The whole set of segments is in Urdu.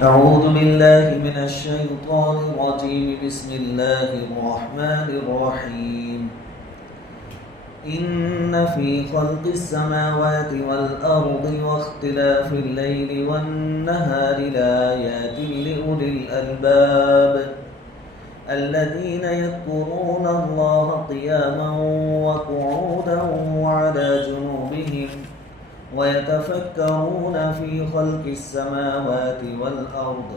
أعوذ بالله من الشيطان الرجيم. بسم الله الرحمن الرحيم. إن في خلق السماوات والأرض واختلاف الليل والنهار لآيات لأولي الألباب الذين يذكرون الله قياما وقعودا وعلى جنوبهم ويتفكرون في خلق السماوات والأرض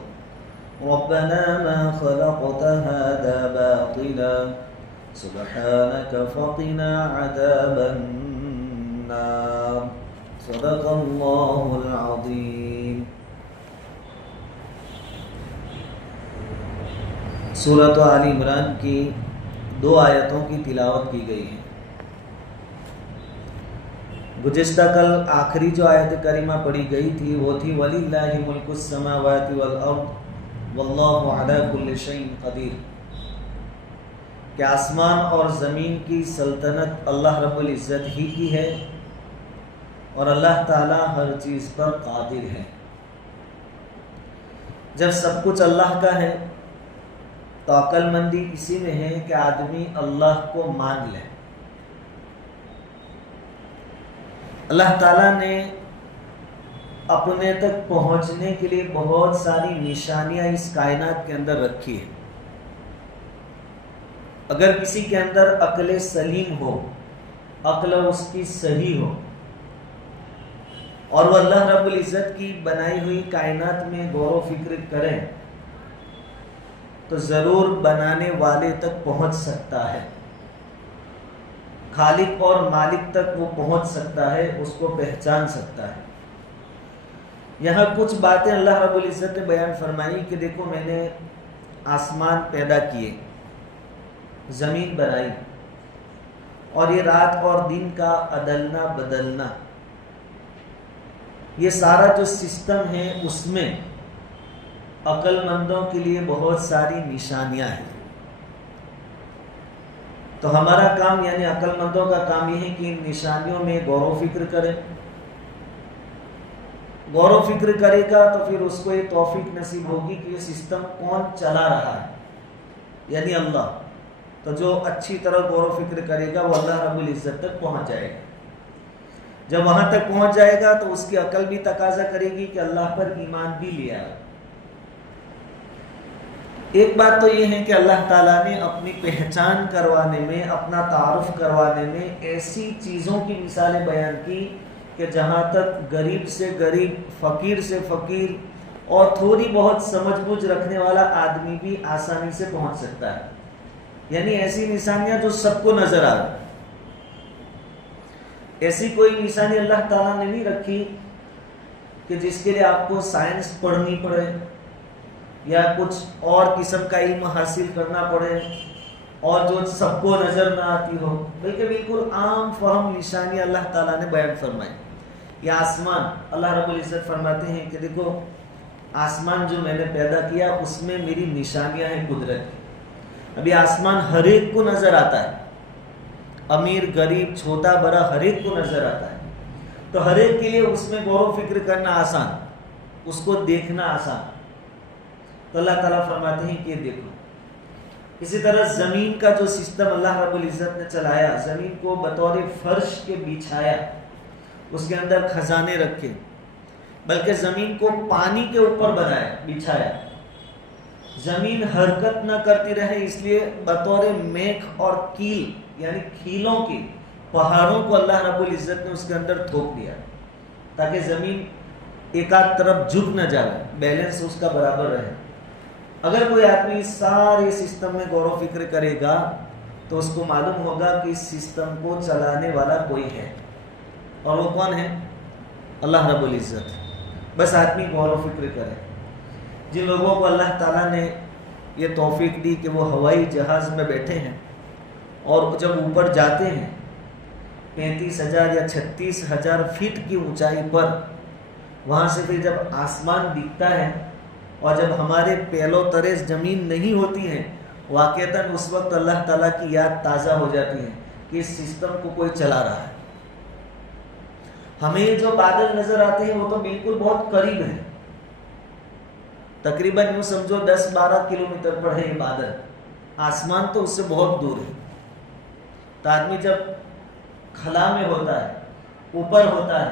ربنا ما خلقت هذا باطلا سبحانك فقنا عذاب النار. صدق الله العظيم. سورۃ آل عمران کی 2 آیتوں کی تلاوت کی گئی ہے. گزشتہ کل آخری جو آیت کریمہ پڑھی گئی تھی وہ تھی وَلِلَّهِ مُلْكُ السَّمَاوَاتِ وَالْأَرْضِ وَاللَّهُ عَلَى كُلِّ شَيْءٍ قَدِيرٌ، کہ آسمان اور زمین کی سلطنت اللہ رب العزت ہی کی ہے اور اللہ تعالی ہر چیز پر قادر ہے. جب سب کچھ اللہ کا ہے تو عقل مندی اسی میں ہے کہ آدمی اللہ کو مان لے. اللہ تعالیٰ نے اپنے تک پہنچنے کے لیے بہت ساری نشانیاں اس کائنات کے اندر رکھی ہیں. اگر کسی کے اندر عقل سلیم ہو، عقل اس کی صحیح ہو اور وہ اللہ رب العزت کی بنائی ہوئی کائنات میں غور و فکر کریں تو ضرور بنانے والے تک پہنچ سکتا ہے، خالق اور مالک تک وہ پہنچ سکتا ہے، اس کو پہچان سکتا ہے. یہاں کچھ باتیں اللہ رب العزت نے بیان فرمائی کہ دیکھو میں نے آسمان پیدا کیے، زمین بنائی، اور یہ رات اور دن کا عدلنا بدلنا، یہ سارا جو سسٹم ہے اس میں عقل مندوں کے لیے بہت ساری نشانیاں ہیں. تو ہمارا کام یعنی عقل مندوں کا کام یہ ہے کہ ان نشانیوں میں غور و فکر کرے. غور و فکر کرے گا تو پھر اس کو یہ توفیق نصیب ہوگی کہ یہ سسٹم کون چلا رہا ہے، یعنی اللہ. تو جو اچھی طرح غور و فکر کرے گا وہ اللہ رب العزت تک پہنچ جائے گا. جب وہاں تک پہنچ جائے گا تو اس کی عقل بھی تقاضا کرے گی کہ اللہ پر ایمان بھی لیا ہے. ایک بات تو یہ ہے کہ اللہ تعالیٰ نے اپنی پہچان کروانے میں، اپنا تعارف کروانے میں ایسی چیزوں کی مثالیں بیان کی کہ جہاں تک غریب سے غریب، فقیر سے فقیر اور تھوڑی بہت سمجھ بوجھ رکھنے والا آدمی بھی آسانی سے پہنچ سکتا ہے. یعنی ایسی نشانیاں جو سب کو نظر آ رہی. ایسی کوئی نشانی اللہ تعالیٰ نے نہیں رکھی کہ جس کے لیے آپ کو سائنس پڑھنی پڑے یا کچھ اور قسم کا علم حاصل کرنا پڑے اور جو سب کو نظر نہ آتی ہو، بلکہ بالکل عام فہم نشانی اللہ تعالیٰ نے بیان فرمائی. یہ آسمان، اللہ رب العزت فرماتے ہیں کہ دیکھو آسمان جو میں نے پیدا کیا اس میں میری نشانیاں ہیں قدرت کی. ابھی آسمان ہر ایک کو نظر آتا ہے، امیر غریب چھوٹا بڑا ہر ایک کو نظر آتا ہے. تو ہر ایک کے لیے اس میں غور و فکر کرنا آسان، اس کو دیکھنا آسان. تو اللہ تعالیٰ فرماتے ہیں کہ دیکھو. اسی طرح زمین کا جو سسٹم اللہ رب العزت نے چلایا، زمین کو بطور فرش کے بچھایا، اس کے اندر خزانے رکھے، بلکہ زمین کو پانی کے اوپر بنایا، بچھایا. زمین حرکت نہ کرتی رہے اس لیے بطور میخ اور کیل یعنی کھیلوں کی پہاڑوں کو اللہ رب العزت نے اس کے اندر تھوک دیا تاکہ زمین ایک آدھ طرف جھک نہ جائے، بیلنس اس کا برابر رہے. اگر کوئی آدمی سارے سسٹم میں غور و فکر کرے گا تو اس کو معلوم ہوگا کہ اس سسٹم کو چلانے والا کوئی ہے، اور وہ کون ہے؟ اللہ رب العزت. بس آدمی غور و فکر کرے. جن لوگوں کو اللہ تعالیٰ نے یہ توفیق دی کہ وہ ہوائی جہاز میں بیٹھے ہیں اور جب اوپر جاتے ہیں 35,000 یا 36,000 فٹ کی اونچائی پر، وہاں سے پھر جب آسمان دکھتا ہے اور جب ہمارے پہلو ترے زمین نہیں ہوتی ہے، واقعتاً اس وقت اللہ تعالیٰ کی یاد تازہ ہو جاتی ہے کہ اس سسٹم کو کوئی چلا رہا ہے. ہمیں جو بادل نظر آتے ہیں وہ تو بالکل بہت قریب ہیں، تقریباً یوں سمجھو 10-12 کلومیٹر پر ہے یہ بادل، آسمان تو اس سے بہت دور ہے. تو آدمی جب خلا میں ہوتا ہے، اوپر ہوتا ہے،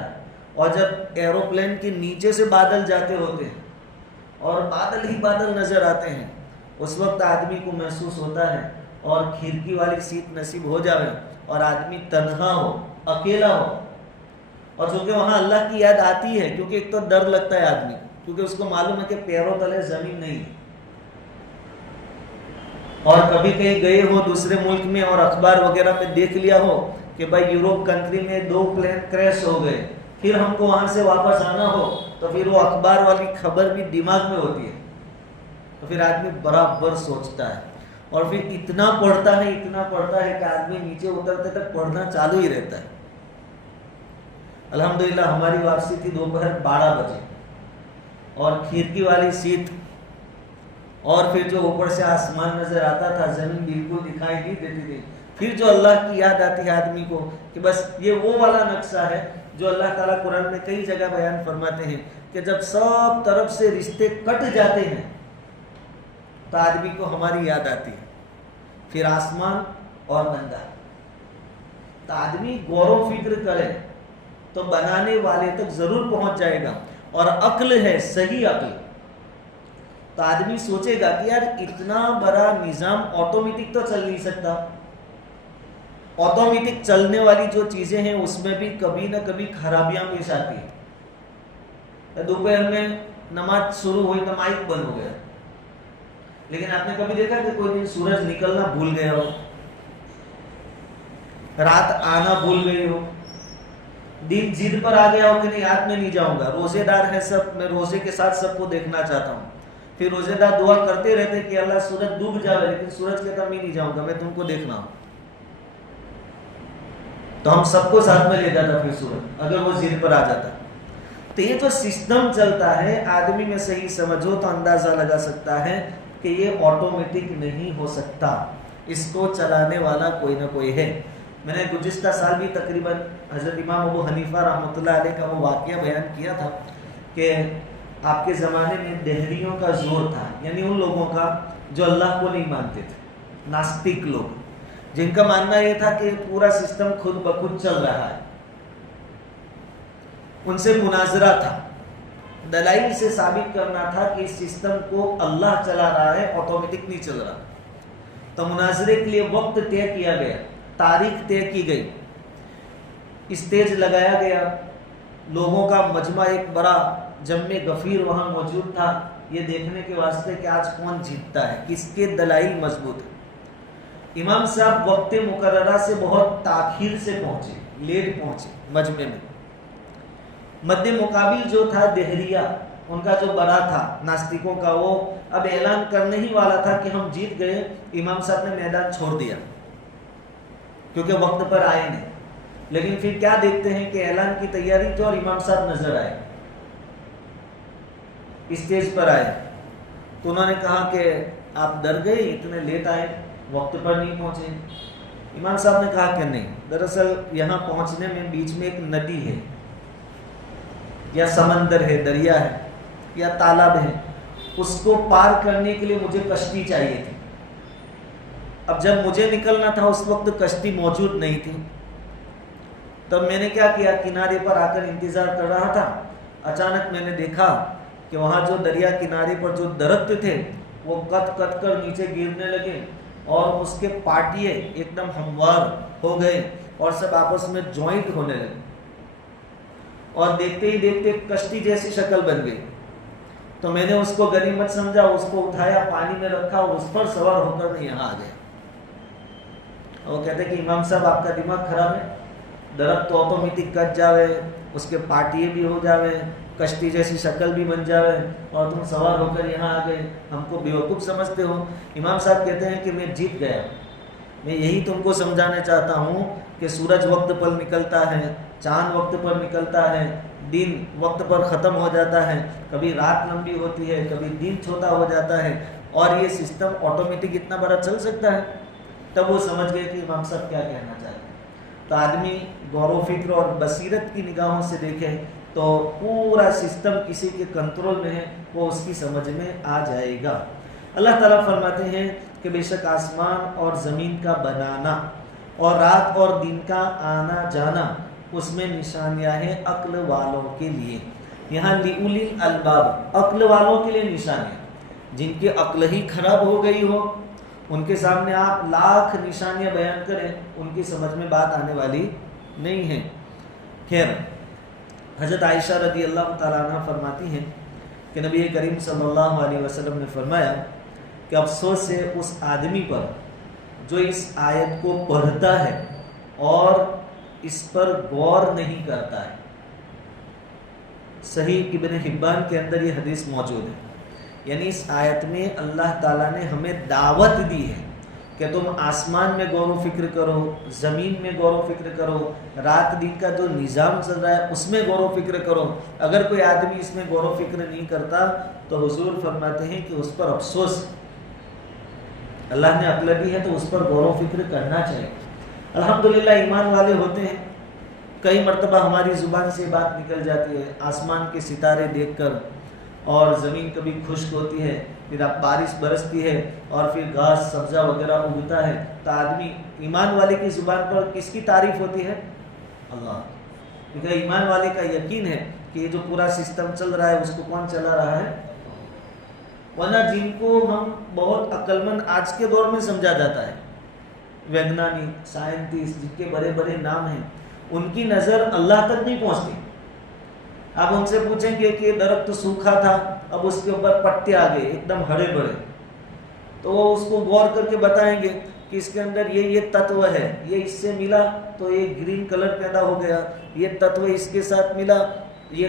اور جب ایروپلین کے نیچے سے بادل جاتے ہوتے ہیں اور بادل ہی بادل نظر آتے ہیں، اس وقت آدمی کو محسوس ہوتا ہے اور کھڑکی والی سیٹ نصیب ہو جائے اور آدمی تنہا ہو، اکیلا ہو. اور چونکہ وہاں اللہ کی یاد آتی ہے، کیونکہ ایک تو ڈر لگتا ہے آدمی، کیونکہ اس کو معلوم ہے کہ پیروں تلے زمین نہیں ہے. اور کبھی کہیں گئے ہو دوسرے ملک میں اور اخبار وغیرہ میں دیکھ لیا ہو کہ بھائی یوروپ کنٹری میں 2 پلین کریش ہو گئے، پھر ہم کو وہاں سے واپس آنا ہو تو پھر وہ اخبار والی خبر بھی دماغ میں ہوتی ہے. تو پھر آدمی برابر سوچتا ہے اور پھر اتنا پڑھتا ہے کہ آدمی نیچے اترتے تک پڑھنا چالو ہی رہتا ہے. الحمدللہ ہماری واپسی تھی دوپہر 12 بجے، اور کھڑکی والی سیٹ، اور پھر جو اوپر سے آسمان نظر آتا تھا، زمین بالکل دکھائی نہیں دیتی تھی. پھر جو اللہ کی یاد آتی ہے آدمی کو کہ بس یہ وہ والا نقشہ ہے جو اللہ تعالیٰ قرآن میں کئی جگہ بیان فرماتے ہیں کہ جب سب طرف سے رشتے کٹ جاتے ہیں تو آدمی کو ہماری یاد آتی ہے، پھر آسمان اور بندہ. تو آدمی غور و فکر کرے تو بنانے والے تک ضرور پہنچ جائے گا. اور عقل ہے، صحیح عقل، تو آدمی سوچے گا کہ یار اتنا بڑا نظام آٹومیٹک تو چل نہیں سکتا. آٹومیٹک چلنے والی جو چیزیں ہیں اس میں بھی کبھی نہ کبھی خرابیاں پیش آتی ہیں. دوپہر میں نماز شروع ہوئی تو مائک بند ہو گیا، لیکن آپ نے کبھی دیکھا کہ کوئی دن سورج نکلنا بھول گیا ہو، رات آنا بھول گئی ہو، دن ضد پر آ گیا ہو کہ نہیں آج میں نہیں جاؤں گا، روزے دار ہیں سب، میں روزے کے ساتھ سب کو دیکھنا چاہتا ہوں. پھر روزے دار دعا کرتے رہتے کہ اللہ سورج ڈوب جاوے، لیکن سورج کہتا میں نہیں جاؤں گا، میں تم کو دیکھنا ہوں. تو ہم سب کو ساتھ میں لے جاتا پھر سورج، اگر وہ ضد پر آ جاتا. تو یہ جو سسٹم چلتا ہے آدمی میں صحیح سمجھو تو اندازہ لگا سکتا ہے کہ یہ آٹومیٹک نہیں ہو سکتا، اس کو چلانے والا کوئی نہ کوئی ہے. میں نے گزشتہ سال بھی تقریباً حضرت امام ابو حنیفہ رحمۃ اللہ علیہ کا وہ واقعہ بیان کیا تھا کہ آپ کے زمانے میں دہریوں کا زور تھا، یعنی ان لوگوں کا جو اللہ کو نہیں مانتے تھے، ناستک لوگ، جن کا ماننا یہ تھا کہ پورا سسٹم خود بخود چل رہا ہے. ان سے مناظرہ تھا، دلائل سے ثابت کرنا تھا کہ اس سسٹم کو اللہ چلا رہا ہے، آٹومیٹک نہیں چل رہا. تو مناظرے کے لیے وقت طے کیا گیا، تاریخ طے کی گئی، اسٹیج لگایا گیا، لوگوں کا مجمع ایک بڑا جمع غفیر وہاں موجود تھا یہ دیکھنے کے واسطے کہ آج کون جیتتا ہے، کس کے دلائل مضبوط ہیں. امام صاحب وقت مقررہ سے بہت تاخیر سے پہنچے، لیٹ پہنچے مجمع میں. مد مقابل جو تھا دہریہ، ان کا جو بڑا تھا ناستکوں کا، وہ اب اعلان کرنے ہی والا تھا کہ ہم جیت گئے. امام صاحب نے میدان چھوڑ دیا کیونکہ وقت پر آئے نہیں. لیکن پھر کیا دیکھتے ہیں کہ اعلان کی تیاری تھی اور امام صاحب نظر آئے، اسٹیج پر آئے. تو انہوں نے کہا کہ آپ ڈر گئے، اتنے لیٹ آئے، وقت پر نہیں پہنچے. امام صاحب نے کہا کہ نہیں، دراصل یہاں پہنچنے میں بیچ میں ایک ندی ہے یا سمندر ہے، دریا ہے یا تالاب ہے، اس کو پار کرنے کے لیے مجھے کشتی چاہیے تھی. اب جب مجھے نکلنا تھا اس وقت کشتی موجود نہیں تھی. تب میں نے کیا کیا، کنارے پر آ کر انتظار کر رہا تھا. اچانک میں نے دیکھا کہ وہاں جو دریا کنارے پر جو درخت تھے وہ کٹ کٹ کر نیچے گرنے لگے اور اس کے پاٹیے ایک دم ہموار ہو گئے اور سب آپس میں جوائنٹ ہونے لگے اور دیکھتے ہی دیکھتے کشتی جیسی شکل بن گئی. تو میں نے اس کو غنیمت سمجھا، اس کو اٹھایا، پانی میں رکھا اور اس پر سوار ہو کر میں یہاں آ گیا. وہ کہتے کہ امام صاحب آپ کا دماغ خراب ہے، درخت تو آٹومیٹک کٹ جاوے، اس کے پاٹیے بھی ہو جاوے، کشتی جیسی شکل بھی بن جاوے اور تم سوار ہو کر یہاں آ گئے، ہم کو بیوقوف سمجھتے ہو. امام صاحب کہتے ہیں کہ میں جیت گیا. میں یہی تم کو سمجھانا چاہتا ہوں کہ سورج وقت پر نکلتا ہے، چاند وقت پر نکلتا ہے، دن وقت پر ختم ہو جاتا ہے، کبھی رات لمبی ہوتی ہے، کبھی دن چھوٹا ہو جاتا ہے، اور یہ سسٹم آٹومیٹک اتنا بڑا چل سکتا ہے. تب وہ سمجھ گئے کہ امام صاحب کیا کہنا چاہتے ہیں. تو آدمی غور و فکر اور بصیرت کی نگاہوں سے دیکھے تو پورا سسٹم کسی کے کنٹرول میں ہے وہ اس کی سمجھ میں آ جائے گا۔ اللہ تعالیٰ فرماتے ہیں کہ بے شک آسمان اور زمین کا بنانا اور رات اور دن کا آنا جانا اس میں نشانیاں ہیں عقل والوں کے لیے۔ یہاں لِأُولِي الْأَلْبَابِ عقل والوں کے لیے نشانیاں، جن کی عقل ہی خراب ہو گئی ہو ان کے سامنے آپ لاکھ نشانیاں بیان کریں ان کی سمجھ میں بات آنے والی نہیں ہے۔ خیر، حضرت عائشہ رضی اللہ تعالیٰ عنہ فرماتی ہیں کہ نبی کریم صلی اللہ علیہ وسلم نے فرمایا کہ افسوس ہے اس آدمی پر جو اس آیت کو پڑھتا ہے اور اس پر غور نہیں کرتا ہے۔ صحیح ابن حبان کے اندر یہ حدیث موجود ہے، یعنی اس آیت میں اللہ تعالیٰ نے ہمیں دعوت دی ہے کہ تم آسمان میں غور و فکر کرو، زمین میں غور و فکر کرو، رات دن کا جو نظام چل رہا ہے اس میں غور و فکر کرو۔ اگر کوئی آدمی اس میں غور و فکر نہیں کرتا تو حضور فرماتے ہیں کہ اس پر افسوس، اللہ نے عقل دی ہے تو اس پر غور و فکر کرنا چاہیے۔ الحمدللہ ایمان والے ہوتے ہیں، کئی مرتبہ ہماری زبان سے بات نکل جاتی ہے آسمان کے ستارے دیکھ کر، اور زمین کبھی خشک ہوتی ہے، پھر اب بارش برستی ہے اور پھر گھاس سبزہ وغیرہ اگتا ہے، تو آدمی ایمان والے کی زبان پر کس کی تعریف ہوتی ہے؟ اللہ، کیونکہ ایمان والے کا یقین ہے کہ یہ جو پورا سسٹم چل رہا ہے اس کو کون چلا رہا ہے۔ ورنہ جن کو ہم بہت عقل مند آج کے دور میں سمجھا جاتا ہے، ویگنانک، سائنٹسٹ، جن کے بڑے بڑے نام ہیں، ان کی نظر اللہ تک نہیں پہنچتی۔ آپ ان سے پوچھیں گے کہ درخت سوکھا تھا، اب اس کے اوپر پتے آ گئے ایک دم ہرے بھرے، تو وہ اس کو غور کر کے بتائیں گے کہ اس کے اندر یہ تتو ہے، یہ اس سے ملا تو یہ گرین کلر پیدا ہو گیا، یہ تتو اس کے ساتھ ملا، یہ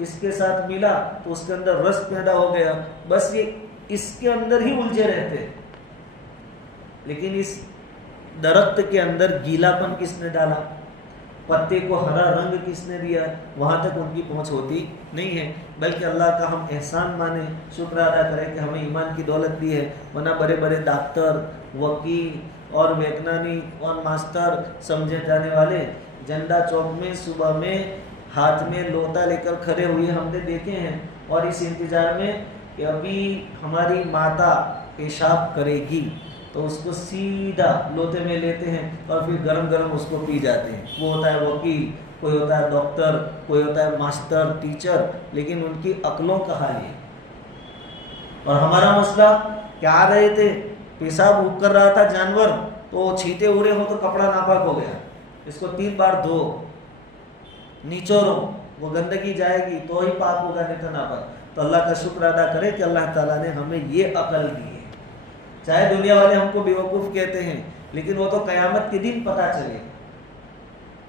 اس کے ساتھ ملا تو اس کے اندر رس پیدا ہو گیا۔ بس یہ اس کے اندر ہی الجھے رہتے ہیں، لیکن اس درخت کے اندر گیلا پن کس نے ڈالا، پتے کو ہرا رنگ کس نے دیا، وہاں تک ان کی پہنچ ہوتی نہیں ہے۔ بلکہ اللہ کا ہم احسان مانیں، شکر ادا کریں کہ ہمیں ایمان کی دولت دی ہے، ورنہ بڑے بڑے ڈاکٹر، وکیل اور ویگنانک اور ماسٹر سمجھے جانے والے جھنڈا چوک میں صبح میں ہاتھ میں لوٹا لے کر کھڑے ہوئے ہم نے دیکھے ہیں، اور اس انتظار میں کہ ابھی ہماری ماتا پیشاب کرے گی تو اس کو سیدھا لوٹے میں لیتے ہیں اور پھر گرم گرم اس کو پی جاتے ہیں۔ وہ ہوتا ہے وکیل، کوئی ہوتا ہے ڈاکٹر، کوئی ہوتا ہے ماسٹر، ٹیچر، لیکن ان کی عقلوں کا حال ہے۔ اور ہمارا مسئلہ کیا آ رہے تھے، پیشاب اگ کر رہا تھا جانور تو چھینٹے اڑے ہو تو کپڑا ناپاک ہو گیا، اس کو 3 بار دھو، نچوڑو، وہ گندگی جائے گی تو ہی پاک ہوگا، نہیں تو ناپاک۔ تو اللہ کا شکر ادا کرے کہ اللہ تعالیٰ نے ہمیں یہ عقل دی ہے۔ چاہے دنیا والے ہم کو بیوقوف کہتے ہیں، لیکن وہ تو قیامت کے دن پتہ چلے گا۔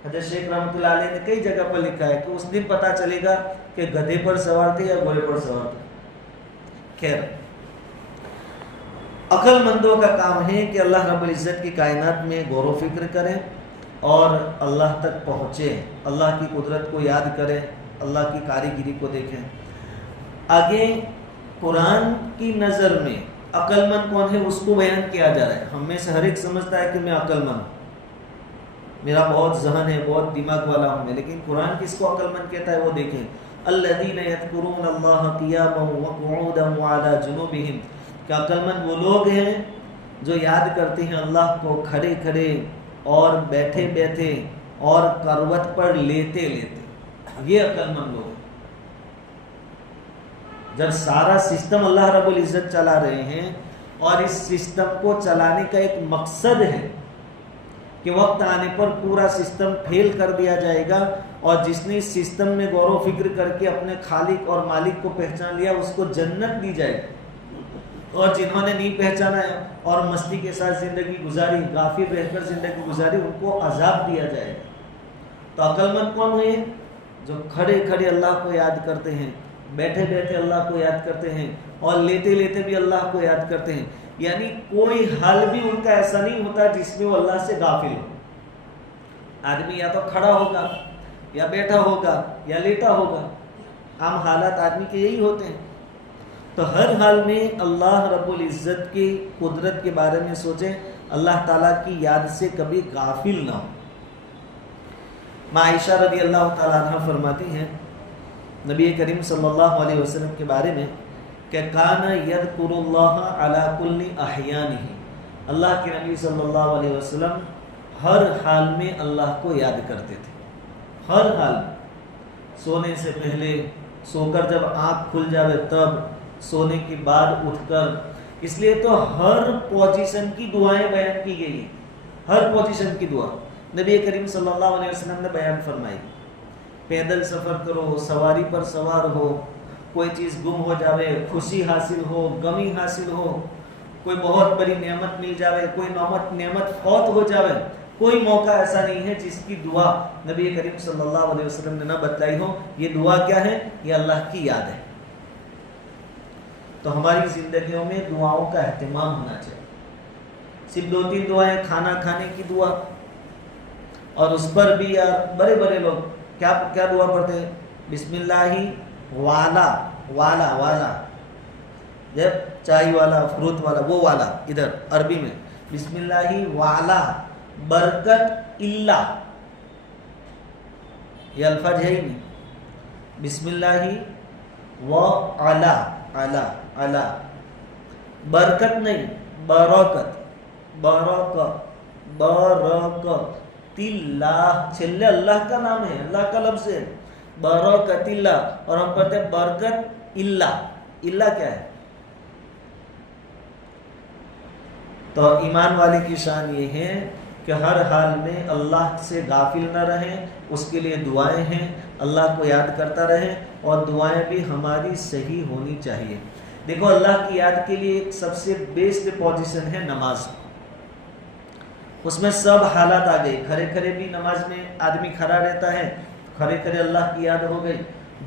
حضرت شیخ رحمۃ اللہ علیہ نے کئی جگہ پر لکھا ہے کہ اس دن پتہ چلے گا کہ گدھے پر سوار تھے یا گھوڑے پر سوار تھے۔ خیر، عقل مندوں کا کام ہے کہ اللہ رب العزت کی کائنات میں غور و فکر کریں اور اللہ تک پہنچے، اللہ کی قدرت کو یاد کریں، اللہ کی کاریگری کو دیکھیں۔ آگے قرآن کی نظر میں عقل مند کون ہے اس کو بیان کیا جا رہا ہے۔ ہم میں سے ہر ایک سمجھتا ہے کہ میں عقل مند ہوں، میرا بہت ذہن ہے، بہت دماغ والا ہوں میں، لیکن قرآن کس کو عقل مند کہتا ہے وہ دیکھیں۔ الذین یذکرون اللہ قیاما وقعودا وعلی جنوبہم، کہ عقل مند وہ لوگ ہیں جو یاد کرتے ہیں اللہ کو کھڑے کھڑے اور بیٹھے بیٹھے اور کروٹ پر لیتے لیتے، یہ عقل مند لوگ ہیں۔ جب سارا سسٹم اللہ رب العزت چلا رہے ہیں اور اس سسٹم کو چلانے کا ایک مقصد ہے کہ وقت آنے پر پورا سسٹم پھیل کر دیا جائے گا، اور جس نے اس سسٹم میں غور و فکر کر کے اپنے خالق اور مالک کو پہچان لیا اس کو جنت دی جائے گی، اور جنہوں نے نہیں پہچانا ہے اور مستی کے ساتھ زندگی گزاری، غافل رہ کر زندگی گزاری، ان کو عذاب دیا جائے گا۔ تو عقل مند کون ہوئے؟ جو کھڑے کھڑے اللہ کو یاد کرتے ہیں، بیٹھے بیٹھے اللہ کو یاد کرتے ہیں، اور لیتے لیتے بھی اللہ کو یاد کرتے ہیں۔ یعنی کوئی حال بھی ان کا ایسا نہیں ہوتا جس میں وہ اللہ سے غافل ہو۔ آدمی یا تو کھڑا ہوگا یا بیٹھا ہوگا یا لیٹا ہوگا، عام حالات آدمی کے یہی ہوتے ہیں۔ تو ہر حال میں اللہ رب العزت کی قدرت کے بارے میں سوچیں، اللہ تعالیٰ کی یاد سے کبھی غافل نہ ہو۔ ماں عائشہ رضی اللہ تعالیٰ عنہ فرماتی ہیں نبی کریم صلی اللہ علیہ وسلم کے بارے میں کہ کان یذکر اللہ علی کل احیانہ، اللہ کے نبی صلی اللہ علیہ وسلم ہر حال میں اللہ کو یاد کرتے تھے، ہر حال، سونے سے پہلے، سو کر جب آنکھ کھل جاوے تب، سونے کے بعد اٹھ کر، اس لیے تو ہر پوزیشن کی دعائیں بیان کی گئی ہیں، ہر پوزیشن کی دعا نبی کریم صلی اللہ علیہ وسلم نے بیان فرمائی۔ پیدل سفر کرو، سواری پر سوار ہو، کوئی چیز گم ہو جاوے، خوشی حاصل ہو، غمی حاصل ہو، کوئی بہت بڑی نعمت مل جاوے، کوئی نعمت فوت ہو جاوے، کوئی موقع ایسا نہیں ہے جس کی دعا نبی کریم صلی اللہ علیہ وسلم نے نہ بتلائی ہو۔ یہ دعا کیا ہے؟ یہ اللہ کی یاد ہے۔ تو ہماری زندگیوں میں دعاؤں کا اہتمام ہونا چاہیے۔ صرف 2-3 دعائیں، کھانا کھانے کی دعا، اور اس پر بھی یار بڑے بڑے لوگ کیا دعا پڑھتے ہیں؟ بسم اللہ والا والا والا، جب چائے والا، فروٹ والا، وہ والا ادھر عربی میں بسم اللہ والا برکت اللہ، یہ الفاظ ہے ہی نہیں۔ بسم اللہ و علا علا علا، برکت نہیں، برکت، برکت برکت اللہ، چھلے اللہ کا نام ہے، اللہ کا لفظ ہے، برکت اللہ، اور ہم پڑھتے ہیں برکت اللہ۔ اللہ کیا ہے؟ تو ایمان والے کی شان یہ ہے کہ ہر حال میں اللہ سے غافل نہ رہیں، اس کے لیے دعائیں ہیں، اللہ کو یاد کرتا رہیں، اور دعائیں بھی ہماری صحیح ہونی چاہیے۔ دیکھو اللہ کی یاد کے لیے ایک سب سے بیسٹ پوزیشن ہے نماز، اس میں سب حالات آ گئی۔ کھڑے کھڑے بھی نماز میں آدمی کھڑا رہتا ہے، کھڑے کھڑے اللہ کی یاد ہو گئی،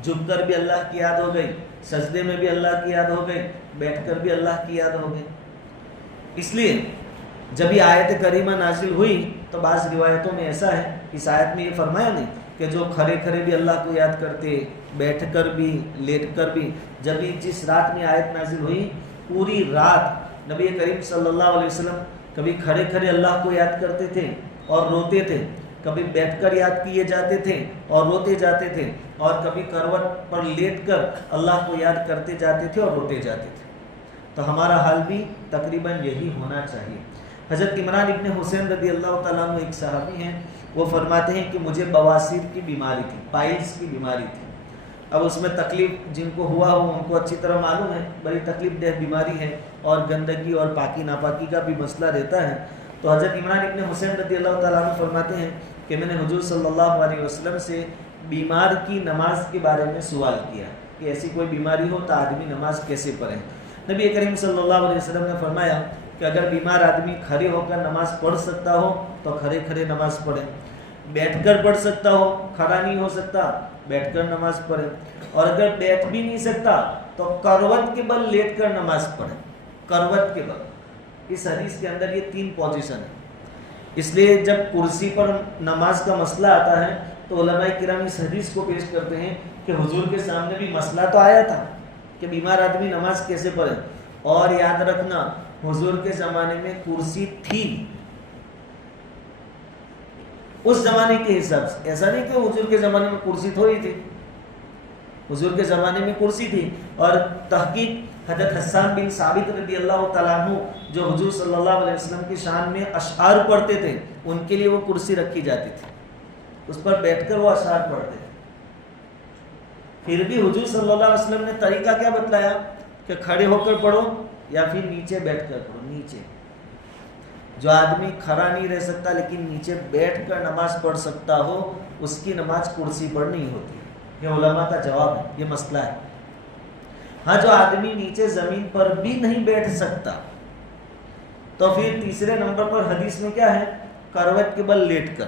جھک کر بھی اللہ کی یاد ہو گئی، سجدے میں بھی اللہ کی یاد ہو گئی، بیٹھ کر بھی اللہ کی یاد ہو گئی۔ اس لیے جب یہ آیت کریمہ نازل ہوئی تو بعض روایتوں میں ایسا ہے، اس آیت میں یہ فرمایا نہیں کہ جو کھڑے کھڑے بھی اللہ کو یاد کرتے، بیٹھ کر بھی، لیٹ کر بھی، جب جس رات میں آیت نازل ہوئی پوری رات نبی کریم صلی اللہ علیہ وسلم کبھی کھڑے کھڑے اللہ کو یاد کرتے تھے اور روتے تھے، کبھی بیٹھ کر یاد کیے جاتے تھے اور روتے جاتے تھے، اور کبھی کروٹ پر لیٹ کر اللہ کو یاد کرتے جاتے تھے اور روتے جاتے تھے۔ تو ہمارا حال بھی تقریباً یہی ہونا چاہیے۔ حضرت عمران ابن حسین رضی اللہ تعالیٰ عنہ ایک صحابی ہیں، وہ فرماتے ہیں کہ مجھے بواسیر کی بیماری تھی، پائلس کی بیماری تھی۔ اب اس میں تکلیف جن کو ہوا ہو ان کو اچھی طرح معلوم ہے، بڑی تکلیف دہ بیماری ہے، اور گندگی اور پاکی ناپاکی کا بھی مسئلہ رہتا ہے۔ تو حضرت عمران ابن حسین رضی اللہ تعالیٰ عنہ فرماتے ہیں کہ میں نے حضور صلی اللہ علیہ وسلم سے بیمار کی نماز کے بارے میں سوال کیا کہ ایسی کوئی بیماری ہو تو آدمی نماز کیسے پڑھے۔ نبی کریم صلی اللہ علیہ وسلم نے فرمایا کہ اگر بیمار آدمی کھڑے ہو کر نماز پڑھ سکتا ہو تو کھڑے کھڑے نماز پڑھے، بیٹھ کر پڑھ سکتا ہو، کھڑا نہیں ہو سکتا بیٹھ کر نماز پڑھے، اور اگر بیٹھ بھی نہیں سکتا تو کروٹ کے بل لیٹ کر نماز پڑھے، کروٹ کے بل۔ اس حدیث کے اندر یہ 3 پوزیشن ہے۔ اس لیے جب کرسی پر نماز کا مسئلہ آتا ہے تو علماء کرام اس حدیث کو پیش کرتے ہیں کہ حضور کے سامنے بھی مسئلہ تو آیا تھا کہ بیمار آدمی نماز کیسے پڑھے، اور یاد رکھنا حضور کے زمانے میں کرسی تھی، اس زمانے کے حساب سے، ایسا نہیں کہ حضور کے زمانے میں کرسی تھوڑی تھی، حضور کے زمانے میں کرسی تھی۔ اور تحقیق حضرت حسان بن ثابت رضی اللہ تعالیٰ عنہ جو حضور صلی اللہ علیہ وسلم کی شان میں اشعار پڑھتے تھے، ان کے لیے وہ کرسی رکھی جاتی تھی، اس پر بیٹھ کر وہ اشعار پڑھتے تھے۔ پھر بھی حضور صلی اللہ علیہ وسلم نے طریقہ کیا بتلایا کہ کھڑے ہو کر پڑھو یا پھر نیچے بیٹھ کر پڑھو۔ نیچے، جو آدمی کھڑا نہیں رہ سکتا لیکن نیچے بیٹھ کر نماز پڑھ سکتا ہو، اس کی نماز کرسی پر نہیں ہوتی۔ یہ علماء کا جواب ہے، یہ مسئلہ ہے۔ ہاں، جو آدمی نیچے زمین پر بھی نہیں بیٹھ سکتا تو پھر تیسرے نمبر پر حدیث میں کیا ہے؟ کروٹ کے بل لیٹ کر۔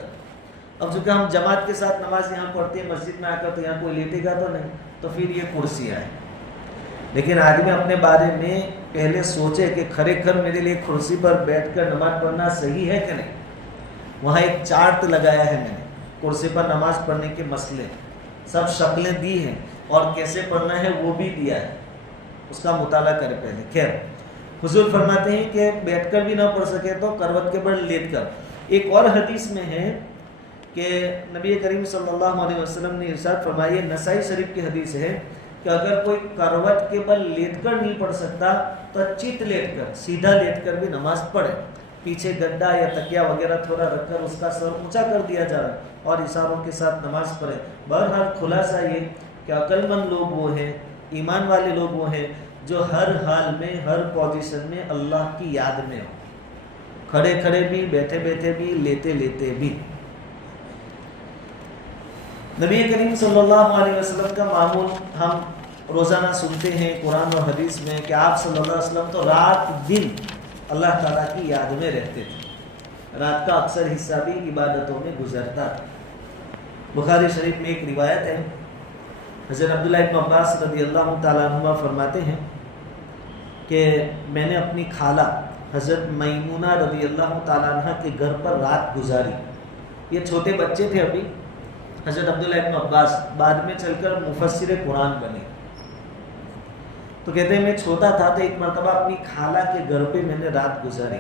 اب چونکہ ہم جماعت کے ساتھ نماز یہاں پڑھتے ہیں مسجد میں آ کر، تو یہاں کوئی لیٹے گا تو نہیں، تو پھر یہ کرسی ہے۔ لیکن آدمی اپنے بارے میں پہلے سوچے کہ کھڑے کر میرے لیے کرسی پر بیٹھ کر نماز پڑھنا صحیح ہے کہ نہیں۔ وہاں ایک چارٹ لگایا ہے میں نے، کرسی پر نماز پڑھنے کے مسئلے، سب شکلیں دی ہیں اور کیسے پڑھنا ہے وہ بھی دیا ہے، اس کا مطالعہ کرے پہلے۔ خیر، حضور فرماتے ہیں کہ بیٹھ کر بھی نہ پڑھ سکے تو کروٹ کے بل لیٹ کر۔ ایک اور حدیث میں ہے کہ نبی کریم صلی اللہ علیہ وسلم نے ارشاد فرمایا، نسائی شریف کی حدیث ہے کہ اگر کوئی کروٹ کے بل لیٹ کر نہیں پڑھ سکتا تو چت لیٹ کر، سیدھا لیٹ کر بھی نماز پڑھے، پیچھے گڈھا یا تکیا وغیرہ تھوڑا رکھ کر اس کا سر اونچا کر دیا جائے اور اشاروں کے ساتھ نماز پڑھے۔ بہرحال خلاصہ یہ کہ عقل مند لوگ وہ ہیں، ایمان والے لوگ وہ ہیں جو ہر حال میں، ہر پوزیشن میں اللہ کی یاد میں ہو، کھڑے کھڑے بھی، بیٹھے بیٹھے بھی، لیتے لیتے بھی۔ نبی کریم صلی اللہ علیہ وسلم کا معمول ہم روزانہ سنتے ہیں قرآن اور حدیث میں کہ آپ صلی اللہ علیہ وسلم تو رات دن اللہ تعالیٰ کی یاد میں رہتے تھے، رات کا اکثر حصہ بھی عبادتوں میں گزرتا تھا۔ بخاری شریف میں ایک روایت ہے، حضرت عبداللہ ابن عباس رضی اللہ تعالیٰ عنہ فرماتے ہیں کہ میں نے اپنی خالہ حضرت میمونہ رضی اللہ تعالیٰ عنہ کے گھر پر رات گزاری۔ یہ چھوٹے بچے تھے ابھی، حضرت عبداللہ ابن عباس بعد میں چل کر مفسر قرآن بنے۔ تو کہتے ہیں میں چھوٹا تھا تو ایک مرتبہ اپنی خالہ کے گھر پہ میں نے رات گزاری۔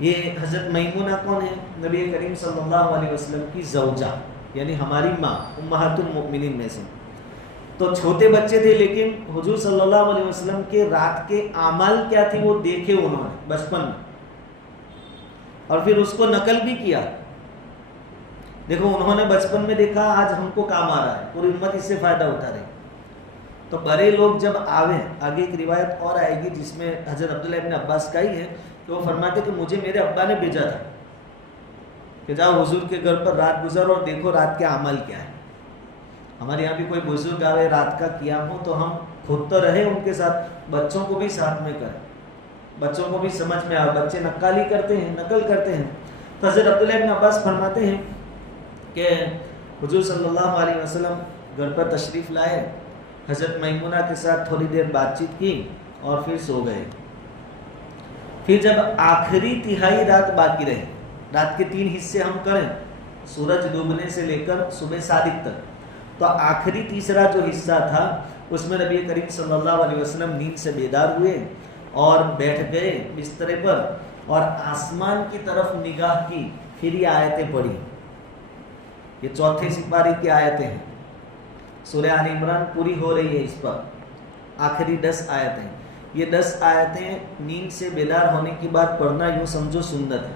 یہ حضرت میمونہ کون ہے؟ نبی کریم صلی اللہ علیہ وسلم کی زوجہ، یعنی ہماری ماں، امہات المؤمنین میں سے۔ تو چھوٹے بچے تھے لیکن حضور صلی اللہ علیہ وسلم کے رات کے اعمال کیا تھی وہ دیکھے انہوں نے بچپن میں، اور پھر اس کو نقل بھی کیا۔ دیکھو انہوں نے بچپن میں دیکھا، آج ہم کو کام آ رہا ہے، پوری امت اس سے فائدہ اٹھا رہی۔ تو بڑے لوگ جب آوے، آگے ایک روایت اور آئے گی جس میں حضرت عبداللہ ابن عباس کا ہی ہے کہ وہ فرماتے کہ مجھے میرے ابا نے بھیجا تھا کہ جاؤ حضور کے گھر پر رات گزر اور دیکھو رات کے عمل کیا ہے۔ ہمارے یہاں بھی کوئی بزرگ آوے رات کا قیام ہو تو ہم خود تو رہے ان کے ساتھ، بچوں کو بھی ساتھ میں کریں، بچوں کو بھی سمجھ میں آئے۔ بچے نقالی کرتے ہیں، نقل کرتے ہیں۔ تو حضرت عبداللہ ابن عباس فرماتے ہیں کہ حضور صلی اللہ علیہ وسلم گھر پر تشریف لائے، حضرت میمونہ کے ساتھ تھوڑی دیر بات چیت کی اور پھر سو گئے۔ پھر جب آخری تہائی رات باقی رہے، رات کے 3 حصے ہم کریں، سورج ڈوبنے سے لے کر صبح صادق تک، تو آخری تیسرا جو حصہ تھا اس میں نبی کریم صلی اللہ علیہ وسلم نیند سے بیدار ہوئے اور بیٹھ گئے بسترے پر اور آسمان کی طرف نگاہ کی، پھر یہ آیتیں پڑھی۔ یہ 4 سپارے کی آیتیں ہیں، سورہ آل عمران پوری ہو رہی ہے اس پر، آخری 10 آیتیں۔ یہ 10 آیتیں نیند سے بیدار ہونے کی بعد پڑھنا یوں سمجھو سنت ہے،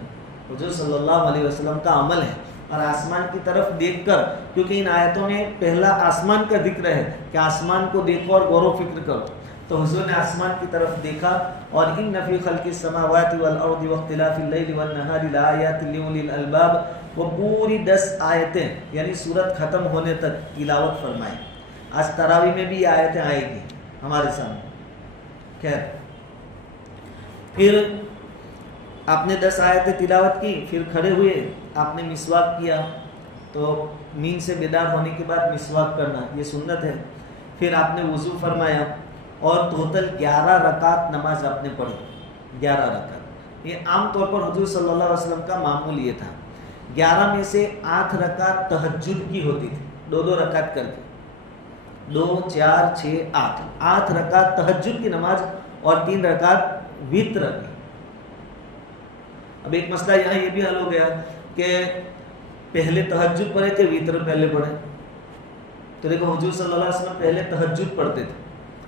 حضور صلی اللہ علیہ وسلم کا عمل ہے۔ اور آسمان کی طرف دیکھ کر، کیونکہ ان آیتوں میں پہلا آسمان کا ذکر ہے کہ آسمان کو دیکھو اور غور و فکر کرو، تو حضور نے آسمان کی طرف دیکھا اور ان فی خلق السماوات والارض واختلاف اللیل والنہار لآیات لأولی الالباب، وہ پوری 10 آیتیں یعنی سورت ختم ہونے تک تلاوت فرمائے۔ آج تراویح میں بھی یہ آیتیں آئے گی ہمارے سامنے۔ خیر، پھر آپ نے 10 آیتیں تلاوت کی، پھر کھڑے ہوئے، آپ نے مسواک کیا، تو نیند سے بیدار ہونے کے بعد مسواک کرنا یہ سنت ہے۔ پھر آپ نے وضو فرمایا اور ٹوٹل 11 رکعت نماز آپ نے پڑھی، 11 رکعت۔ یہ عام طور پر حضور صلی اللہ علیہ وسلم کا معمول یہ تھا، 11 میں سے 8 رکعت تہجد کی ہوتی تھی، 2 رکعت کر کے، 2 4 6 8 رکعت تہجد کی نماز اور 3 رکعت وتر کی۔ اب ایک مسئلہ یہاں یہ بھی حل ہو گیا کہ پہلے تہجد پڑھے کہ وتر پہلے پڑھے؟ تو دیکھو حضور صلی اللہ علیہ وسلم پہلے تہجد پڑھتے تھے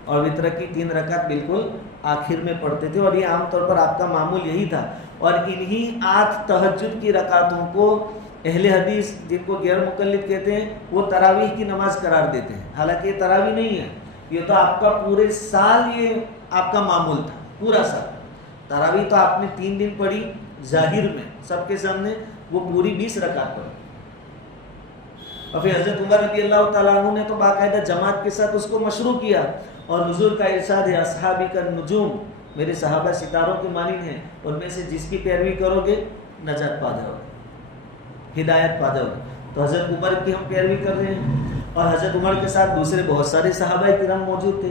اور وتر کی 3 رکعت بالکل آخر میں پڑھتے تھے، اور یہ عام طور پر آپ کا معمول یہی تھا۔ اور انہی 8 تہجد کی رکعتوں کو اہل حدیث جن کو غیر مقلد کہتے ہیں وہ تراویح کی نماز قرار دیتے ہیں، حالانکہ یہ تراویح نہیں ہے، یہ تو آپ کا پورے سال یہ آپ کا معمول تھا، پورا سال۔ تراویح تو آپ نے 3 دن پڑھی ظاہر میں سب کے سامنے، وہ پوری 20 رکعت پڑھی۔ اور پھر حضرت عمر رضی اللہ تعالیٰ عنہ نے تو باقاعدہ جماعت کے ساتھ اس کو مشروع کیا، اور حضور کا ارشاد ہے اصحابی کا نجوم، میرے صحابہ ستاروں کے مانند ہیں، ان میں سے جس کی پیروی کرو گے نجات پا جاؤ گے، ہدایت پا جاؤ گے۔ تو حضرت عمر کی ہم پیروی کر رہے ہیں، اور حضرت عمر کے ساتھ دوسرے بہت سارے صحابہ کرام موجود تھے،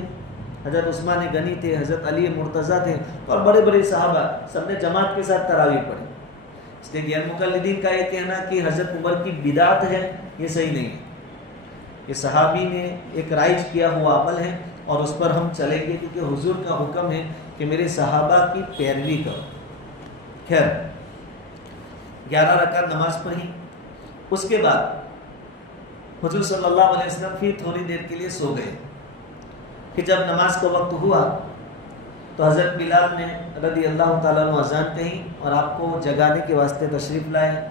حضرت عثمان غنی تھے، حضرت علی مرتضیٰ تھے، اور بڑے بڑے صحابہ، سب نے جماعت کے ساتھ تراویح پڑھی۔ اس لیے غیر مقلدین کا یہ کہنا کہ حضرت عمر کی بدعت ہے، یہ صحیح نہیں ہے، یہ صحابی نے ایک رائج کیا ہوا عمل ہے، اور اس پر ہم چلیں گے کیونکہ حضور کا حکم ہے کہ میرے صحابہ کی پیروی کرو۔ خیر، 11 رکعت نماز پڑھی، اس کے بعد حضور صلی اللہ علیہ وسلم پھر تھوڑی دیر کے لیے سو گئے. پھر جب نماز کا وقت ہوا تو حضرت بلال نے رضی اللہ تعالیٰ عنہ اذان کہی اور آپ کو جگانے کے واسطے تشریف لائے.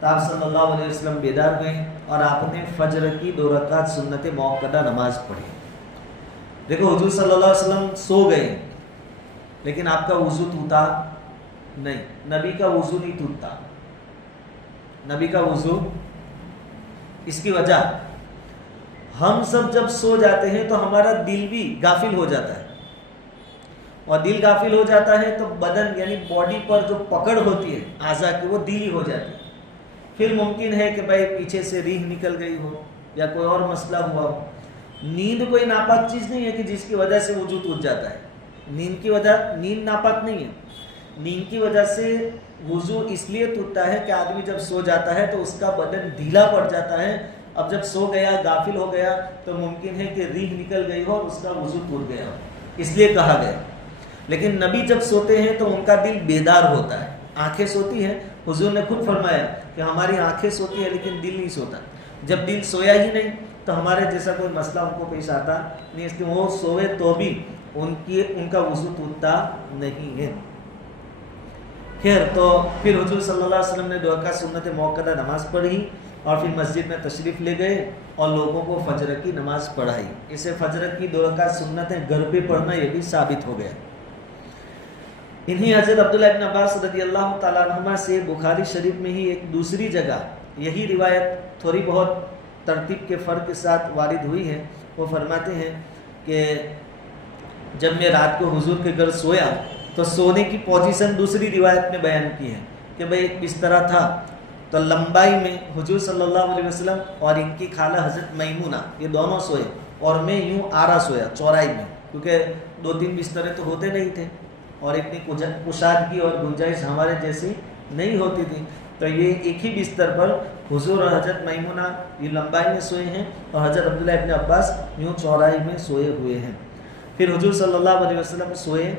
تو آپ صلی اللہ علیہ وسلم بیدار ہوئے اور آپ نے فجر کی 2 رکعت سنت موقدہ نماز پڑھی. دیکھو حضور صلی اللہ علیہ وسلم سو گئے لیکن آپ کا وضو ٹوٹا نہیں. نبی کا وضو نہیں ٹوٹتا. نبی کا وضو، اس کی وجہ ہم سب جب سو جاتے ہیں تو ہمارا دل بھی غافل ہو جاتا ہے، اور دل غافل ہو جاتا ہے تو بدن یعنی باڈی پر جو پکڑ ہوتی ہے اعضاء کی وہ دل ہی ہو جاتی ہے. پھر ممکن ہے کہ بھائی پیچھے سے ریح نکل گئی ہو یا کوئی اور مسئلہ ہوا ہو. نیند کوئی ناپاک چیز نہیں ہے کہ جس کی وجہ سے وضو ٹوٹ جاتا ہے. نیند ناپاک نہیں ہے. نیند کی وجہ سے وضو اس لیے ٹوٹتا ہے کہ آدمی جب سو جاتا ہے تو اس کا بدن ڈھیلا پڑ جاتا ہے. اب جب سو گیا، غافل ہو گیا تو ممکن ہے کہ ریح نکل گئی ہو اور اس کا وضو ٹوٹ گیا ہو، اس لیے کہا گیا. لیکن نبی جب سوتے ہیں تو ان کا دل بیدار ہوتا ہے. آنکھیں سوتی ہیں، حضور نے خود فرمایا کہ ہماری آنکھیں سوتی ہیں لیکن دل نہیں سوتا. جب دل سویا ہی نہیں تو ہمارے جیسا کوئی مسئلہ ان کو پیش آتا نہیں، اس لیے وہ سوئے تو بھی ان کا وضو ٹوٹتا نہیں ہے. خیر، تو پھر حضور صلی اللہ علیہ وسلم نے 2 رکعت سنت موقدہ نماز پڑھی اور پھر مسجد میں تشریف لے گئے اور لوگوں کو فجر کی نماز پڑھائی. اسے فجر کی 2 رکعت سنتیں گھر پہ پڑھنا یہ بھی ثابت ہو گیا. انہی حضرت عبداللہ ابن عباس رضی اللہ تعالیٰ عنہما سے بخاری شریف میں ہی ایک دوسری جگہ یہی روایت تھوڑی بہت ترتیب کے فرق کے ساتھ وارد ہوئی ہے. وہ فرماتے ہیں کہ جب میں رات کو حضور کے گھر سویا تو سونے کی پوزیشن دوسری روایت میں بیان کی ہے کہ بھئی ایک بستر تھا تو لمبائی میں حضور صلی اللہ علیہ وسلم اور ان کی خالہ حضرت میمونہ یہ دونوں سوئے اور میں یوں آرا سویا چورائی میں، کیونکہ 2-3 بستریں تو ہوتے نہیں تھے اور اتنی کشادگی اور گنجائش ہمارے جیسی نہیں ہوتی تھی. تو یہ ایک ہی بستر پر حضور اور حضرت میمونہ یہ لمبائی میں سوئے ہیں اور حضرت عبداللہ ابن عباس یوں چورائی میں سوئے ہوئے ہیں. پھر حضور صلی اللہ علیہ وسلم سوئے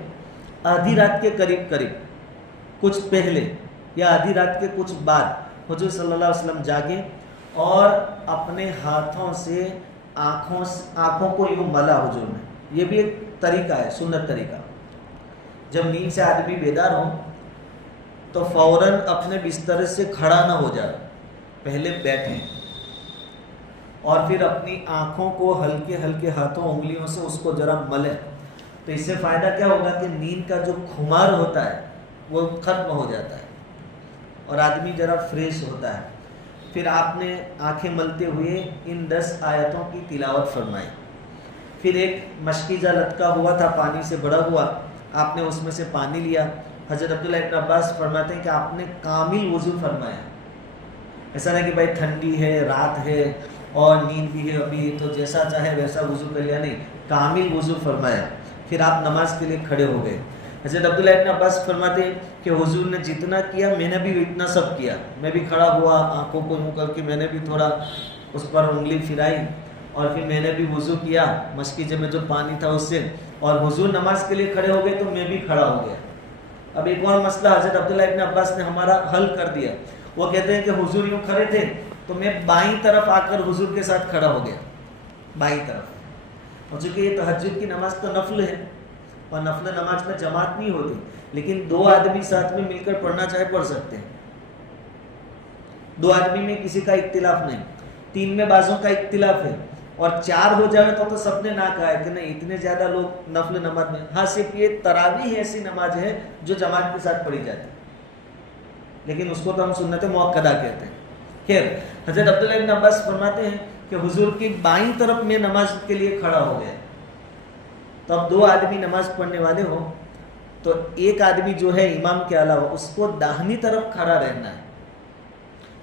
آدھی رات کے قریب کچھ پہلے یا آدھی رات کے کچھ بعد حضور صلی اللہ علیہ وسلم جاگے اور اپنے ہاتھوں سے آنکھوں کو یوں ملا حضور نے. یہ بھی ایک طریقہ ہے، سنت طریقہ. جب نیند سے آدمی بیدار ہو تو فوراً اپنے بستر سے کھڑا نہ ہو جائے، پہلے بیٹھیں اور پھر اپنی آنکھوں کو ہلکے ہلکے ہاتھوں انگلیوں سے اس کو ذرا ملیں. تو اس سے فائدہ کیا ہوگا کہ نیند کا جو خمار ہوتا ہے وہ ختم ہو جاتا ہے اور آدمی ذرا فریش ہوتا ہے. پھر آپ نے آنکھیں ملتے ہوئے ان 10 آیتوں کی تلاوت فرمائی. پھر ایک مشکیزہ لٹکا ہوا تھا پانی سے بھرا ہوا، آپ نے اس میں سے پانی لیا. حضرت عبداللہ ابن عباس فرماتے ہیں کہ آپ نے کامل وضو فرمایا. ایسا نہیں کہ بھائی ٹھنڈی ہے، رات ہے اور نیند بھی ہے ابھی تو جیسا چاہے ویسا وضو کر لیا، نہیں، کامل وضو فرمایا. پھر آپ نماز کے لیے کھڑے ہو گئے. حضرت عبداللہ ابن عباس فرماتے ہیں کہ حضور نے جتنا کیا میں نے بھی اتنا سب کیا. میں بھی کھڑا ہوا، آنکھوں کو یوں کر کے میں نے بھی تھوڑا اس پر انگلی پھرائی اور پھر میں نے بھی وضو کیا مشکیزے میں جو پانی تھا اس سے، اور حضور نماز کے لیے کھڑے ہو گئے تو میں بھی کھڑا ہو گیا. اب ایک اور مسئلہ حضرت عبداللہ ابن عباس نے ہمارا حل کر دیا. وہ کہتے ہیں کہ حضور یوں کھڑے تھے تو میں بائیں طرف آ کر حضور کے ساتھ کھڑا ہو گیا، بائیں طرف. اور چونکہ یہ تہجد کی نماز تو نفل ہے اور نفل نماز میں جماعت نہیں ہوتی، لیکن 2 آدمی ساتھ میں مل کر پڑھنا چاہے پڑھ سکتے ہیں. 2 آدمی میں کسی کا اختلاف نہیں، 3 میں بعضوں کا اختلاف ہے اور 4 ہو جائے تو سب نے نہ کہا ہے کہ نہیں اتنے زیادہ لوگ نفل نماز میں. ہاں صرف یہ تراویح ایسی نماز ہے جو جماعت کے ساتھ پڑھی جاتی ہے، لیکن اس کو تو ہم سنت موقدہ کہتے ہیں. خیر، حضرت عبداللہ ابن عباس فرماتے ہیں کہ حضور کی بائیں طرف میں نماز کے لیے کھڑا ہو گیا. تو اب 2 آدمی نماز پڑھنے والے ہو تو ایک آدمی جو ہے امام کے علاوہ اس کو داہنی طرف کھڑا رہنا ہے.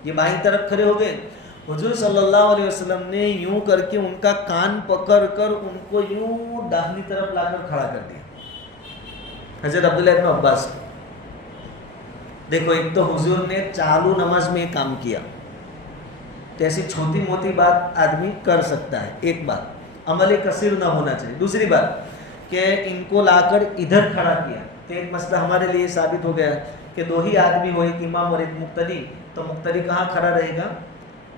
یہ بائیں طرف کھڑے ہو گئے. حضور صلی اللہ علیہ وسلم نے یوں کر کے ان کا کان پکڑ کر ان کو یوں داہنی طرف لا کر کھڑا کر دیا. حضرت عبداللہ ابن عباس کو دیکھو، ایک تو حضور نے چالو نماز میں کام کیا، تو ایسی چھوٹی موٹی بات آدمی کر سکتا ہے. ایک بات عمل کثیر نہ ہونا چاہیے. دوسری بات کہ ان کو لا کر ادھر کھڑا کیا تو ایک مسئلہ ہمارے لیے ثابت ہو گیا کہ 2 ہی آدمی ہو، ایک امام اور ایک مقتدی، تو مقتدی کہاں کھڑا رہے گا؟